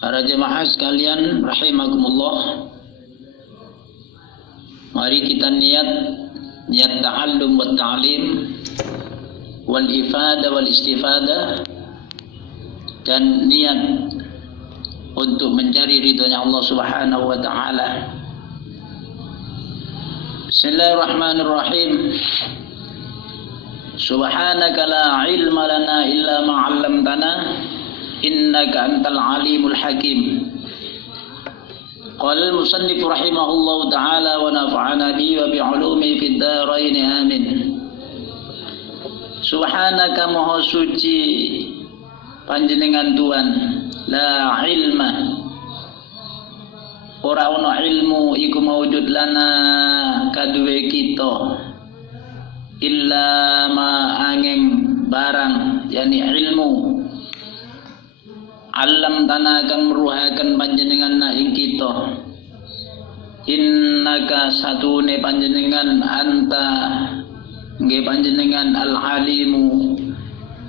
Para jemaah sekalian rahimakumullah, mari kita niat ta'allum wa ta'lim wal ifada wal istifadah, dan niat untuk mencari ridhonya Allah Subhanahu wa taala. Bismillahirrahmanirrahim. Subhanaka la ilma lana illa ma 'allamtana innaka antal alimul hakim. Qala al-musannif rahimahullahu ta'ala wa nafa'ana bihi wa bi'ulumi fid dharain amin. Subhanaka maha suci panjenengan Tuhan, la ilma ora ono ilmu iku maujud lana kaduwe kita illa ma angin barang yani ilmu alam tanah kang meruhaken panjenengan na ing kita. Innaka satune panjenengan anta nggih panjenengan al alimu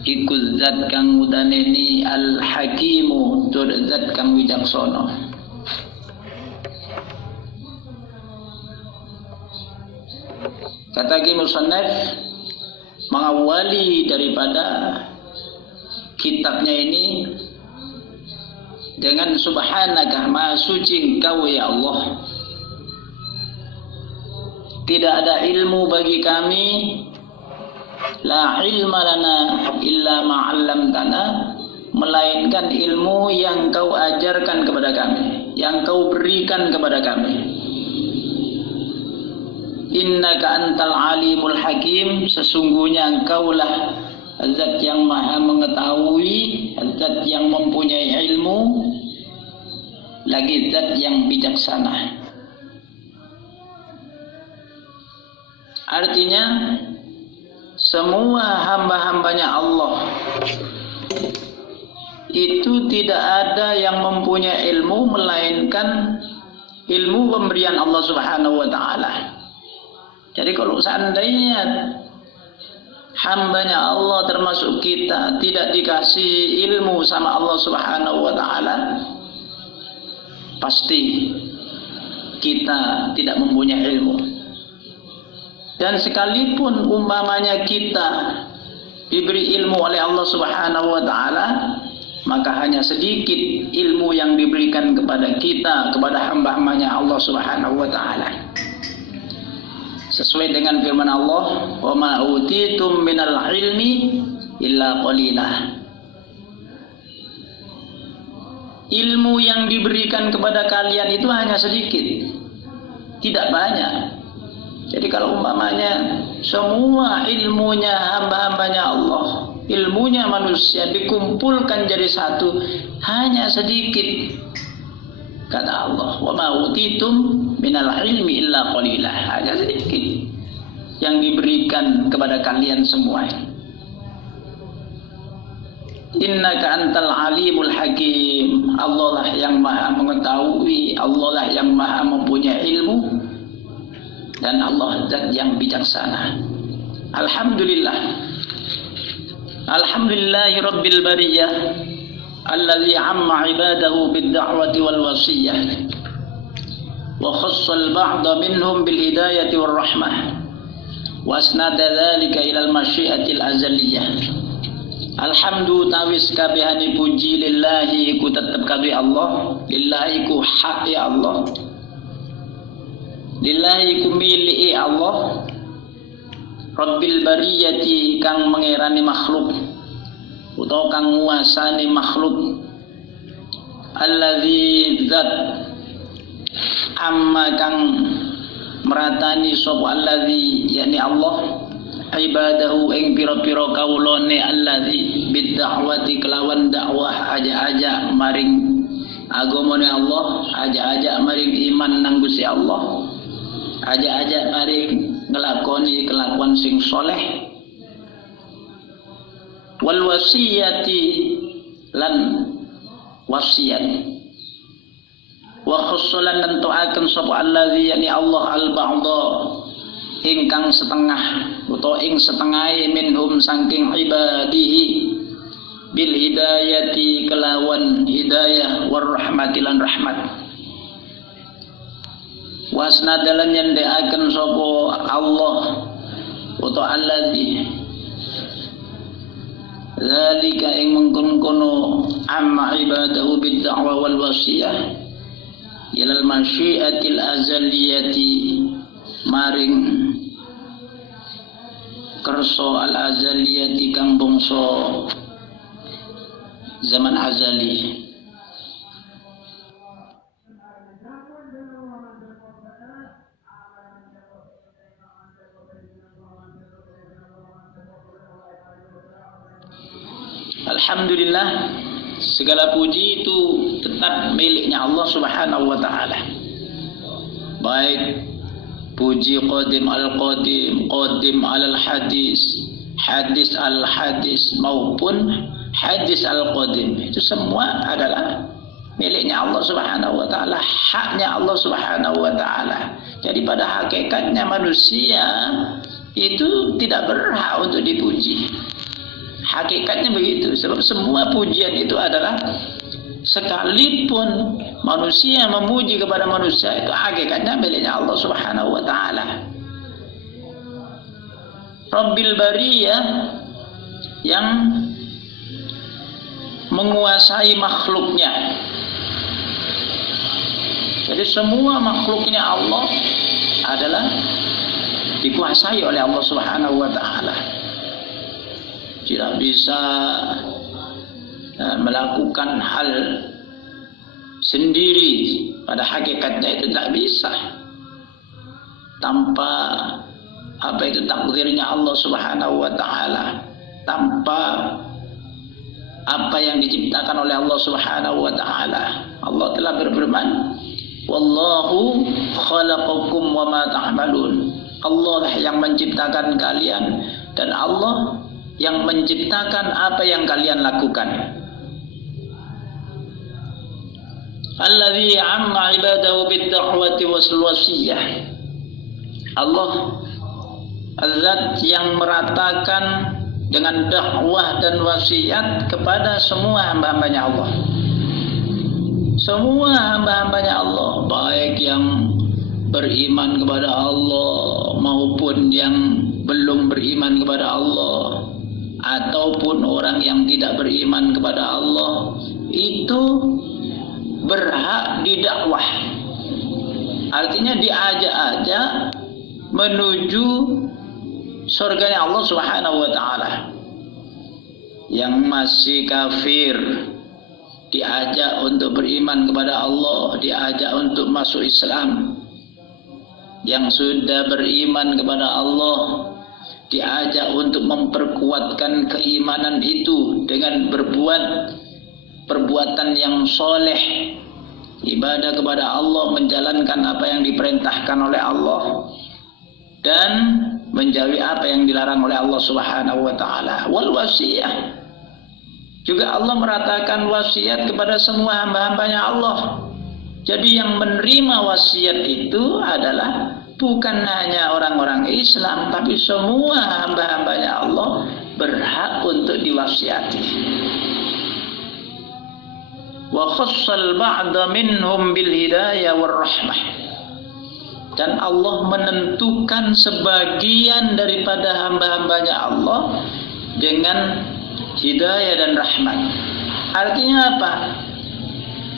iku zat kang mudaneni al hakimu tur zat kang wicaksana. Kata Ki Musannaf mengawali daripada kitabnya ini dengan subhanaka, maha suci engkau ya Allah. Tidak ada ilmu bagi kami, la ilma lana illa ma 'allamtana, melainkan ilmu yang kau ajarkan kepada kami, yang kau berikan kepada kami. Innaka antal alimul hakim, sesungguhnya engkaulah zat yang maha mengetahui, zat yang mempunyai ilmu, lagi zat yang bijaksana. Artinya semua hamba-hambanya Allah itu tidak ada yang mempunyai ilmu melainkan ilmu pemberian Allah Subhanahu wa taala. Jadi kalau seandainya hambanya Allah termasuk kita tidak dikasih ilmu sama Allah Subhanahu wa taala, pasti kita tidak mempunyai ilmu. Dan sekalipun umpamanya kita diberi ilmu oleh Allah Subhanahu wa taala, maka hanya sedikit ilmu yang diberikan kepada kita, kepada hamba-hambanya Allah Subhanahu wa taala. Sesuai dengan firman Allah, wa ma utitum minal ilmi illa qalilah. Ilmu yang diberikan kepada kalian itu hanya sedikit, tidak banyak. Jadi kalau umpamanya semua ilmunya hamba-hambanya Allah, ilmunya manusia dikumpulkan jadi satu, hanya sedikit. Kata Allah, wa ma utitum minal ilmi illa qalilah, hanya sedikit yang diberikan kepada kalian semua. Innaka antal alimul hakim, Allah lah yang maha mengetahui, Allah lah yang maha mempunyai ilmu, dan Allah zat yang bijaksana. Alhamdulillah, alhamdulillahi rabbil bariyah alladzi amma ibadahu bid-da'wati wal wasiyah wa khassal ba'da minhum bil hidayati war rahmah wa asnada dzalika ila al masyiatil azaliyah. Alhamdu tawis kabehane puji lillahi iku tetep kadhe Allah, lillahi iku hak ya Allah, lillahi iku miliki Allah, rabbil bariyati kang mengerani makhluk utawa kang nguasani makhluk, alladzi zat amma kang meratani sapa alladzi yani Allah ibadahu ing pira-pira kawulane alladzi bid-da'wati kelawan dakwah aja-aja maring agamane Allah, aja-aja maring iman nang Gusti Allah, aja-aja maring ngelakoni kelakuan sing soleh, wal wasiyati lan wasiat, wa khussulan nentuaken sapa allazi yani Allah al ba'dha ingkang setengah utawa ing setengahe minhum saking ibadihi bil hidayati kelawan hidayah war rahmatilan rahmat. Wasnadalan nyandaaken sapa Allah utawa allazi zalika ing mengkono amma ibadahu bid da'wa wal wasiyah ilal masyiatil azaliyati maring kersa al azaliyati kang bangsa zaman azali. Alhamdulillah, segala puji itu tetap miliknya Allah Subhanahu wa taala. Baik puji qadim al-qadim, qadim al-hadis, hadis al-hadis maupun hadis al-qadim, itu semua adalah miliknya Allah Subhanahu wa taala, haknya Allah Subhanahu wa taala. Jadi pada hakikatnya manusia itu tidak berhak untuk dipuji. Hakikatnya begitu, sebab semua pujian itu adalah sekalipun manusia memuji kepada manusia, itu hakikatnya miliknya Allah Subhanahu wa taala. Rabbil bariyah yang menguasai makhluknya. Jadi semua makhluknya Allah adalah dikuasai oleh Allah Subhanahu wa taala. Tidak bisa melakukan hal sendiri, pada hakikatnya itu tidak bisa tanpa apa itu takdirnya Allah Subhanahu wa taala, tanpa apa yang diciptakan oleh Allah Subhanahu wa taala. Allah telah berfirman, wallahu khalaqakum wa ma ta'malun. Allah lah yang menciptakan kalian dan Allah yang menciptakan apa yang kalian lakukan. Alladzi amma ibadahu bid-da'wati was-wasiyah. Allah Azat yang meratakan dengan dakwah dan wasiat kepada semua hamba-hambanya Allah. Semua hamba-hambanya Allah, baik yang beriman kepada Allah maupun yang belum beriman kepada Allah, ataupun orang yang tidak beriman kepada Allah, itu berhak didakwah. Artinya diajak-ajak menuju surganya Allah Subhanahu wa taala. Yang masih kafir diajak untuk beriman kepada Allah, diajak untuk masuk Islam. Yang sudah beriman kepada Allah diajak untuk memperkuatkan keimanan itu dengan berbuat perbuatan yang soleh, ibadah kepada Allah, menjalankan apa yang diperintahkan oleh Allah dan menjauhi apa yang dilarang oleh Allah Subhanahu wa taala. Wal wasiyah, juga Allah meratakan wasiat kepada semua hamba-hambanya Allah. Jadi yang menerima wasiat itu adalah bukan hanya orang-orang Islam, tapi semua hamba-hambanya Allah berhak untuk diwasiati. Wa khassal ba'da minhum bil hidayah war rahmah. Dan Allah menentukan sebagian daripada hamba-hambanya Allah dengan hidayah dan rahmat. Artinya apa?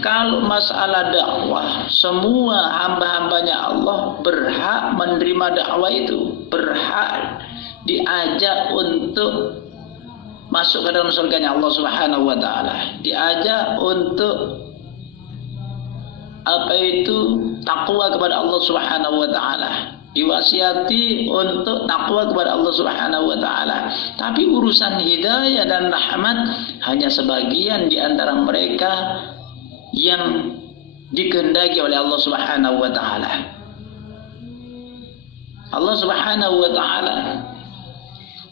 Kalau masalah dakwah, semua hamba-hambanya Allah berhak menerima dakwah itu, berhak diajak untuk masuk ke dalam surganya Allah Subhanahu wa taala, diajak untuk apa itu takwa kepada Allah Subhanahu wa taala, diwasiati untuk takwa kepada Allah Subhanahu wa taala. Tapi urusan hidayah dan rahmat hanya sebagian di antara mereka yang dikehendaki oleh Allah Subhanahu wa taala. Allah Subhanahu wa taala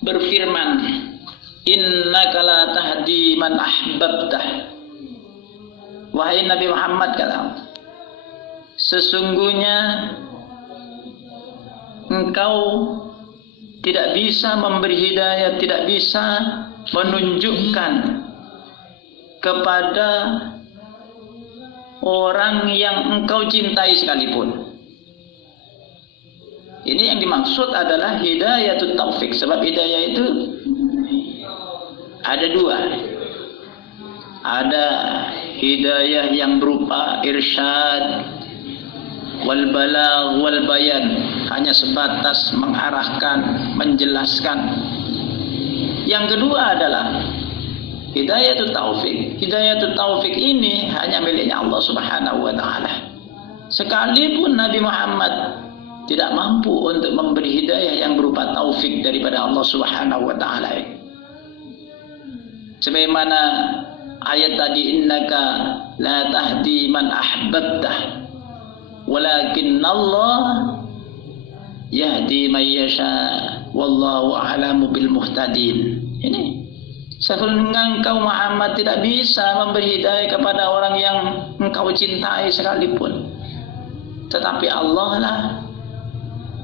berfirman, innaka la tahdi man ahbabtah. Wahai Nabi Muhammad, kata, sesungguhnya engkau tidak bisa memberi hidayah, tidak bisa menunjukkan kepada orang yang engkau cintai sekalipun. Ini yang dimaksud adalah hidayatut taufik. Sebab hidayah itu ada dua. Ada hidayah yang berupa irsyad wal balagh wal bayan, hanya sebatas mengarahkan, menjelaskan. Yang kedua adalah hidayatut taufik. Hidayatut taufik ini hanya miliknya Allah Subhanahu wa taala. Sekalipun Nabi Muhammad tidak mampu untuk memberi hidayah yang berupa taufik daripada Allah Subhanahu wa taala. Sebagaimana ayat tadi, innaka la tahdi man ahbabtah walakinnallah yahdi man yasha wallahu a'lamu bil muhtadin. Ini sesungguhnya engkau Muhammad tidak bisa memberi hidayah kepada orang yang engkau cintai sekalipun, tetapi Allah lah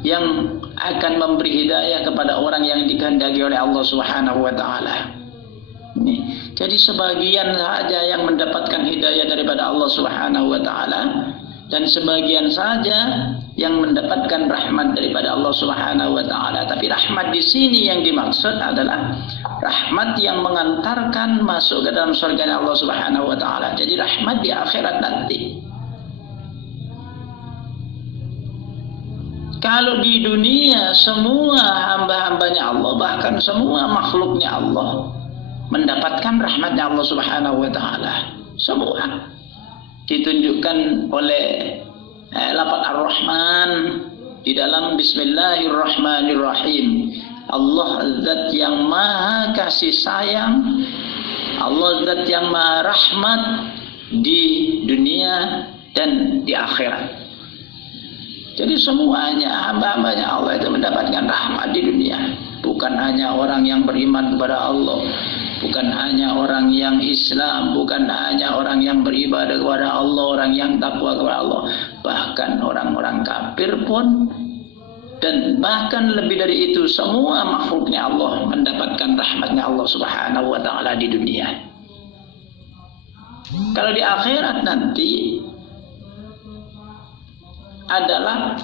yang akan memberi hidayah kepada orang yang dikehendaki oleh Allah Subhanahu wa taala. Jadi sebagian saja yang mendapatkan hidayah daripada Allah Subhanahu wa taala, dan sebagian saja yang mendapatkan rahmat daripada Allah Subhanahu wa taala. Tapi rahmat di sini yang dimaksud adalah rahmat yang mengantarkan masuk ke dalam surga Allah Subhanahu wa taala. Jadi rahmat di akhirat nanti. Kalau di dunia semua hamba-hambanya Allah, bahkan semua makhluknya Allah mendapatkan rahmatnya Allah Subhanahu wa taala. Semua ditunjukkan oleh lafaz Ar-Rahman di dalam Bismillahirrahmanirrahim. Allah zat yang maha kasih sayang, Allah zat yang maha rahmat di dunia dan di akhirat. Jadi semuanya hamba-hambanya Allah itu mendapatkan rahmat di dunia. Bukan hanya orang yang beriman kepada Allah, bukan hanya orang yang Islam, bukan hanya orang yang beribadah kepada Allah, orang yang takwa kepada Allah, bahkan orang-orang kafir pun, dan bahkan lebih dari itu, semua makhluknya Allah mendapatkan rahmatnya Allah Subhanahu wa taala di dunia. Kalau di akhirat nanti adalah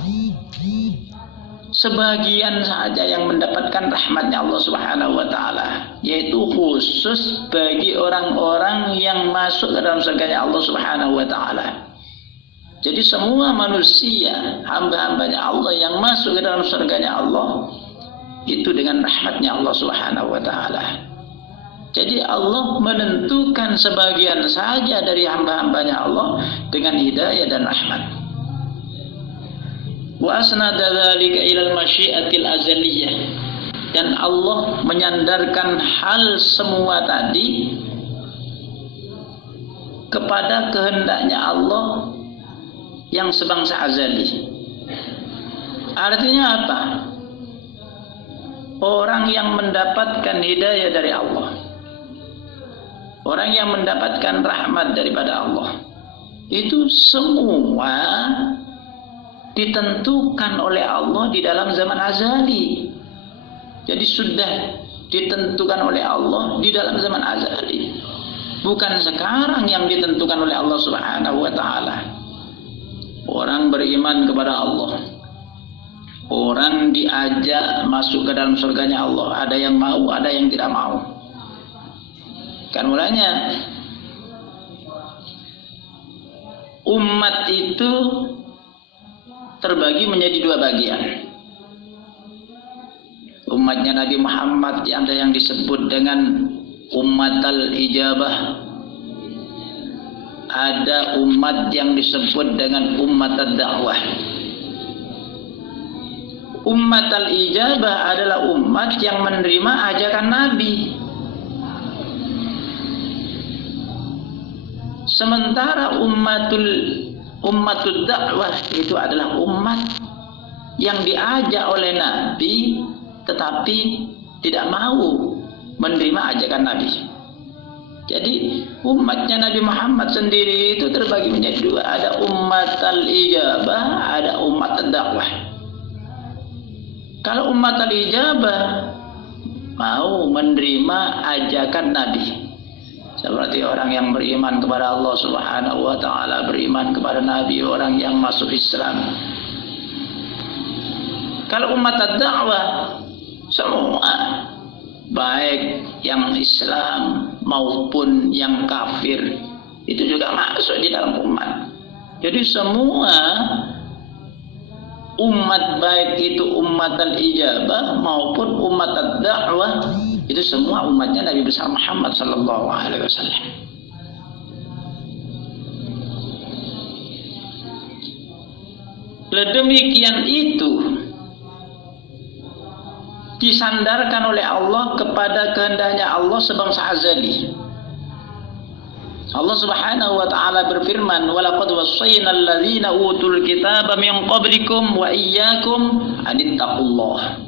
sebagian saja yang mendapatkan rahmatnya Allah Subhanahu wa taala, yaitu khusus bagi orang-orang yang masuk ke dalam surganya Allah Subhanahu wa taala. Jadi semua manusia, hamba-hambanya Allah yang masuk ke dalam surganya Allah itu dengan rahmatnya Allah Subhanahu wa taala. Jadi Allah menentukan sebagian saja dari hamba-hambanya Allah dengan hidayah dan rahmat. Wa asnada dzalika ilal masyiatil azaliyah, dan Allah menyandarkan hal semua tadi kepada kehendaknya Allah yang sebangsa azali. Artinya apa? Orang yang mendapatkan hidayah dari Allah, orang yang mendapatkan rahmat daripada Allah, itu semua ditentukan oleh Allah di dalam zaman azali. Jadi sudah ditentukan oleh Allah di dalam zaman azali, bukan sekarang yang ditentukan oleh Allah Subhanahu wa taala. Orang beriman kepada Allah, orang diajak masuk ke dalam surganya Allah, ada yang mau, ada yang tidak mau. Kan mulanya umat itu terbagi menjadi dua bagian. Umatnya Nabi Muhammad ada yang disebut dengan ummatal ijabah, ada umat yang disebut dengan ummatad dakwah. Ummatal ijabah adalah umat yang menerima ajakan Nabi. Sementara ummatud dakwah itu adalah umat yang diajak oleh Nabi tetapi tidak mau menerima ajakan Nabi. Jadi umatnya Nabi Muhammad sendiri itu terbagi menjadi dua, ada ummatul ijabah, ada umat dakwah. Kalau umatul ijabah mau menerima ajakan Nabi, Seperti orang yang beriman kepada Allah Subhanahu wa taala, beriman kepada Nabi, orang yang masuk Islam. Kalau umat ad-da'wah semua, baik yang Islam maupun yang kafir, itu juga masuk di dalam umat. Jadi semua umat, baik itu umat al-ijabah maupun umat ad-da'wah, itu semua umatnya Nabi besar Muhammad sallallahu alaihi wasallam. Demikian itu disandarkan oleh Allah kepada kehendaknya Allah sebangsa azali. Allah Subhanahu wa taala berfirman, "Wa laqad wassayna alladziina utul kitaba min qablikum wa iyyakum an ittaqullah."